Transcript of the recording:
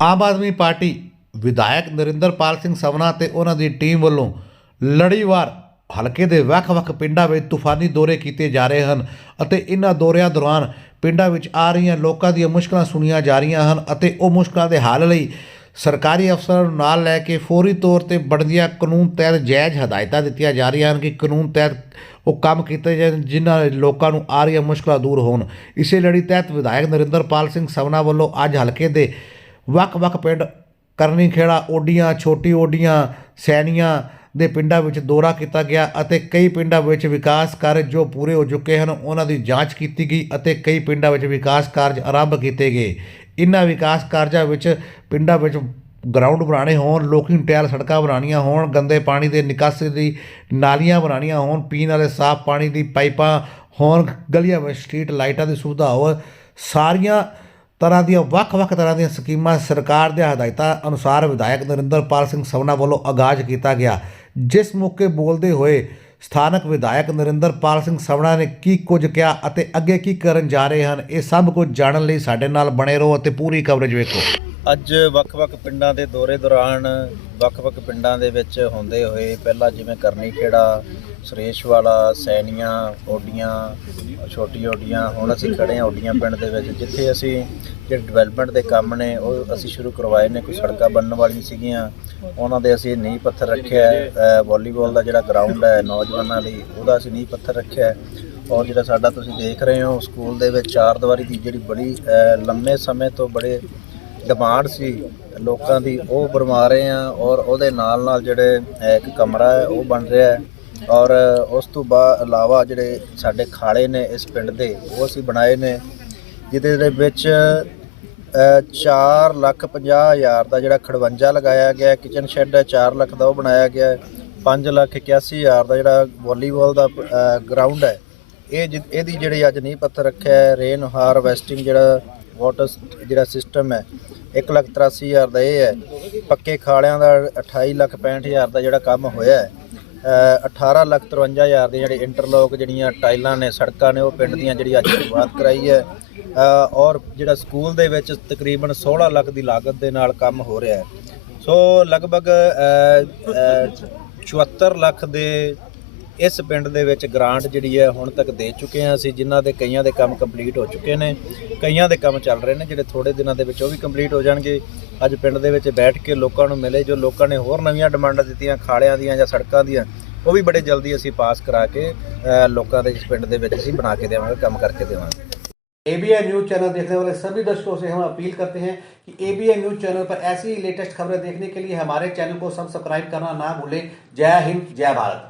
Aam Aadmi party ਵਿਧਾਇਕ ਨਰਿੰਦਰਪਾਲ ਸਿੰਘ ਸਵਨਾ ਤੇ ਉਹਨਾਂ ਦੀ ਟੀਮ ਵੱਲੋਂ ਲੜੀਵਾਰ, ਹਲਕੇ ਦੇ ਵੱਖ-ਵੱਖ ਪਿੰਡਾਂ ਵਿੱਚ ਤੂਫਾਨੀ ਦੌਰੇ ਕੀਤੇ ਜਾ ਰਹੇ ਹਨ ਅਤੇ ਇਹਨਾਂ ਦੌਰਿਆਂ ਦੌਰਾਨ ਪਿੰਡਾਂ ਵਿੱਚ ਆ ਰਹੀਆਂ ਲੋਕਾਂ ਦੀਆਂ ਮੁਸ਼ਕਲਾਂ ਸੁਣੀਆਂ ਜਾ ਰਹੀਆਂ ਹਨ ਅਤੇ ਉਹ ਮੁਸ਼ਕਲਾਂ ਦੇ ਹੱਲ ਲਈ ਸਰਕਾਰੀ ਅਫਸਰਾਂ ਨੂੰ ਨਾਲ ਲੈ ਕੇ ਫੌਰੀ ਤੌਰ ਤੇ ਬਣਦੀਆਂ ਕਾਨੂੰਨ ਤਹਿਤ ਜਾਇਜ਼ ਹਦਾਇਤਾਂ ਦਿੱਤੀਆਂ ਜਾ ਰਹੀਆਂ ਹਨ ਕਿ ਕਾਨੂੰਨ ਤਹਿਤ ਉਹ ਕੰਮ ਕੀਤੇ ਜਾਣ ਜਿਨ੍ਹਾਂ ਲੋਕਾਂ ਨੂੰ ਆ ਰਹੀਆਂ ਮੁਸ਼ਕਲਾਂ ਦੂਰ ਹੋਣ। ਇਸੇ ਲੜੀ ਤਹਿਤ ਵਿਧਾਇਕ ਨਰਿੰਦਰਪਾਲ ਸਿੰਘ ਸਵਨਾ ਵੱਲੋਂ ਅੱਜ ਹਲਕੇ ਦੇ ਵੱਖ-ਵੱਖ ਪਿੰਡ ਕਰਨੀ ਖੇੜਾ, ਓਡੀਆਂ, ਛੋਟੀ ਓਡੀਆਂ, ਸੈਣੀਆਂ ਦੇ ਪਿੰਡਾਂ ਵਿੱਚ ਦੌਰਾ ਕੀਤਾ ਗਿਆ ਅਤੇ ਕਈ ਪਿੰਡਾਂ ਵਿੱਚ ਵਿਕਾਸ ਕਾਰਜ ਜੋ ਪੂਰੇ ਹੋ ਚੁੱਕੇ ਹਨ, ਉਹਨਾਂ ਦੀ ਜਾਂਚ ਕੀਤੀ ਗਈ ਅਤੇ ਕਈ ਪਿੰਡਾਂ ਵਿੱਚ ਵਿਕਾਸ ਕਾਰਜ ਆਰੰਭ ਕੀਤੇ ਗਏ। ਇਨ੍ਹਾਂ ਵਿਕਾਸ ਕਾਰਜਾਂ ਵਿੱਚ ਪਿੰਡਾਂ ਵਿੱਚ ਗਰਾਊਂਡ ਬਣਾਉਣੇ ਹੋਣ, ਲੋਕਿੰਗ ਟਾਇਲ ਸੜਕਾਂ ਬਣਾਉਣੀਆਂ ਹੋਣ, ਗੰਦੇ ਪਾਣੀ ਦੇ ਨਿਕਾਸੀ ਦੀ ਨਾਲੀਆਂ ਬਣਾਉਣੀਆਂ ਹੋਣ, ਪੀਣ ਵਾਲੇ ਸਾਫ਼ ਪਾਣੀ ਦੀ ਪਾਈਪਾਂ ਹੋਣ, ਗਲੀਆਂ ਵਿੱਚ ਸਟਰੀਟ ਲਾਈਟਾਂ ਦੀ ਸੁਵਿਧਾ ਹੋਵੇ ਸਾਰੀਆਂ ਤਰ੍ਹਾਂ ਦੀਆਂ ਵੱਖ-ਵੱਖ ਤਰ੍ਹਾਂ ਦੀਆਂ ਸਕੀਮਾਂ ਸਰਕਾਰ ਦੇ ਹਦਾਇਤਾਂ ਅਨੁਸਾਰ ਵਿਧਾਇਕ ਨਰਿੰਦਰਪਾਲ ਸਿੰਘ ਸਵਨਾ ਵੱਲੋਂ ਆਗਾਜ਼ ਕੀਤਾ ਗਿਆ। ਜਿਸ ਮੌਕੇ ਬੋਲਦੇ ਹੋਏ ਸਥਾਨਕ ਵਿਧਾਇਕ ਨਰਿੰਦਰਪਾਲ ਸਿੰਘ ਸਵਣਾ ਨੇ ਕੀ ਕੁਝ ਕਿਹਾ ਅਤੇ ਅੱਗੇ ਕੀ ਕਰਨ ਜਾ ਰਹੇ ਹਨ, ਇਹ ਸਭ ਕੁਝ ਜਾਣਨ ਲਈ ਸਾਡੇ ਨਾਲ ਬਣੇ ਰਹੋ ਅਤੇ ਪੂਰੀ ਕਵਰੇਜ ਵੇਖੋ। ਅੱਜ ਵੱਖ-ਵੱਖ ਪਿੰਡਾਂ ਦੇ ਦੌਰੇ ਦੌਰਾਨ ਵੱਖ-ਵੱਖ ਪਿੰਡਾਂ ਦੇ ਵਿੱਚ ਹੁੰਦੇ ਹੋਏ ਪਹਿਲਾਂ ਜਿਵੇਂ ਕਰਨੀ ਖੇੜਾ ਸੁਰੇਸ਼ ਵਾਲਾ ਸੈਨੀਆਂ ਓਡੀਆਂ, ਛੋਟੀ ਓਡੀਆਂ, ਹੁਣ ਅਸੀਂ ਖੜੇ ਹਾਂ ਓਡੀਆਂ ਪਿੰਡ ਦੇ ਵਿੱਚ, ਜਿੱਥੇ ਅਸੀਂ ਜਿਹੜੇ ਡਿਵੈਲਪਮੈਂਟ ਦੇ ਕੰਮ ਨੇ, ਉਹ ਅਸੀਂ ਸ਼ੁਰੂ ਕਰਵਾਏ ਨੇ, ਕੋਈ ਸੜਕਾਂ ਬਣਨ ਵਾਲੀਆਂ ਸੀਗੀਆਂ, ਉਹਨਾਂ ਦੇ ਅਸੀਂ ਨੀਂਹ ਪੱਥਰ ਰੱਖਿਆ ਹੈ ਵਾਲੀਬਾਲ ਦਾ ਜਿਹੜਾ ਗਰਾਊਂਡ ਹੈ, ਨੌਜਵਾਨਾਂ ਲਈ, ਉਹਦਾ ਅਸੀਂ ਨੀਂਹ ਪੱਥਰ ਰੱਖਿਆ ਔਰ ਜਿਹੜਾ ਸਾਡਾ ਤੁਸੀਂ ਦੇਖ ਰਹੇ ਹੋ, ਸਕੂਲ ਦੇ ਵਿੱਚ ਚਾਰ ਦੀਵਾਰੀ ਦੀ ਜਿਹੜੀ ਬੜੀ ਲੰਮੇ ਸਮੇਂ ਤੋਂ ਬੜੇ ਡਿਮਾਂਡ ਸੀ, ਲੋਕਾਂ ਦੀ, ਉਹ ਬਣਵਾ ਰਹੇ ਆ ਔਰ ਉਹਦੇ ਨਾਲ ਨਾਲ ਜਿਹੜੇ ਇੱਕ ਕਮਰਾ ਹੈ, ਉਹ ਬਣ ਰਿਹਾ ਹੈ। ਔਰ ਉਸ ਤੋਂ ਬਾਅਦ ਇਲਾਵਾ ਜਿਹੜੇ ਸਾਡੇ ਖਾਲੇ ਨੇ ਇਸ ਪਿੰਡ ਦੇ, ਉਹ ਅਸੀਂ ਬਣਾਏ ਨੇ, ਜਿਹਦੇ ਦੇ ਵਿੱਚ 4 ਲੱਖ 50 ਹਜ਼ਾਰ ਦਾ ਜਿਹੜਾ ਖੜਵੰਜਾ ਲਗਾਇਆ ਗਿਆ ਕਿਚਨ ਸ਼ੈੱਡ ਹੈ 4 ਲੱਖ ਦਾ ਉਹ ਬਣਾਇਆ ਗਿਆ ਹੈ 5 ਲੱਖ 81 ਹਜ਼ਾਰ ਦਾ ਜਿਹੜਾ ਵਾਲੀਬਾਲ ਦਾ ਗਰਾਊਂਡ ਹੈ, ਇਹ ਜਿ- ਇਹਦੀ ਜਿਹੜੀ ਅੱਜ ਨੀਂਹ ਪੱਥਰ ਰੱਖਿਆ ਹੈ ਰੇਨ ਹਾਰਵੈਸਟਿੰਗ ਜਿਹੜਾ ਵਾਟਰ ਜਿਹੜਾ ਸਿਸਟਮ ਹੈ 1 ਲੱਖ 83 ਹਜ਼ਾਰ ਦਾ ਇਹ ਹੈ, ਪੱਕੇ ਖਾਲਿਆਂ ਦਾ 28 ਲੱਖ 65 ਹਜ਼ਾਰ ਦਾ ਜਿਹੜਾ ਕੰਮ ਹੋਇਆ ਹੈ 18 ਲੱਖ 53 ਹਜ਼ਾਰ ਦੇ ਜਿਹੜੇ ਇੰਟਰਲੋਕ ਜਿਹੜੀਆਂ ਟਾਈਲਾਂ ਨੇ ਸੜਕਾਂ ਨੇ ਉਹ ਪਿੰਡ ਦੀਆਂ ਜਿਹੜੀ ਅੱਜ ਸ਼ੁਰੂਆਤ ਕਰਾਈ ਹੈ। ਔਰ ਜਿਹੜਾ ਸਕੂਲ ਦੇ ਵਿੱਚ ਤਕਰੀਬਨ 16 ਲੱਖ ਦੀ ਲਾਗਤ ਦੇ ਨਾਲ ਕੰਮ ਹੋ ਰਿਹਾ ਹੈ। ਸੋ ਲਗਭਗ ਅ, 74 ਲੱਖ ਦੇ ਇਸ ਪਿੰਡ ਦੇ ਵਿੱਚ ਗ੍ਰਾਂਟ ਜਿਹੜੀ ਹੈ ਹੁਣ ਤੱਕ ਦੇ ਚੁੱਕੇ ਹਾਂ ਅਸੀਂ ਜਿਨ੍ਹਾਂ ਦੇ ਕਈਆਂ ਦੇ ਕੰਮ ਕੰਪਲੀਟ ਹੋ ਚੁੱਕੇ ਨੇ ਕਈਆਂ ਦੇ ਕੰਮ ਚੱਲ ਰਹੇ ਨੇ ਜਿਹੜੇ ਥੋੜੇ ਦਿਨਾਂ ਦੇ ਵਿੱਚ ਉਹ ਵੀ ਕੰਪਲੀਟ ਹੋ ਜਾਣਗੇ ਅੱਜ ਪਿੰਡ ਦੇ ਵਿੱਚ ਬੈਠ ਕੇ ਲੋਕਾਂ ਨੂੰ ਮਿਲੇ ਜੋ ਲੋਕਾਂ ਨੇ ਹੋਰ ਨਵੀਆਂ ਡਿਮਾਂਡਾਂ ਦਿੱਤੀਆਂ ਖਾਲਿਆਂ ਦੀਆਂ ਜਾਂ ਸੜਕਾਂ ਦੀਆਂ ਉਹ ਵੀ ਬੜੇ ਜਲਦੀ ਅਸੀਂ ਪਾਸ ਕਰਾ ਕੇ ਅ, ਲੋਕਾਂ ਦੇ ਇਸ ਪਿੰਡ ਦੇ ਵਿੱਚ ਅਸੀਂ ਬਣਾ ਕੇ ਦੇਵਾਂਗੇ ਕੰਮ ਕਰਕੇ ਦੇਵਾਂਗੇ एबीएन न्यूज चैनल देखने वाले सभी दर्शकों से हम अपील करते हैं कि एबीएन न्यूज चैनल पर ऐसी ही लेटेस्ट खबरें देखने के लिए हमारे चैनल को सब्सक्राइब करना ना भूलें जय हिंद जय भारत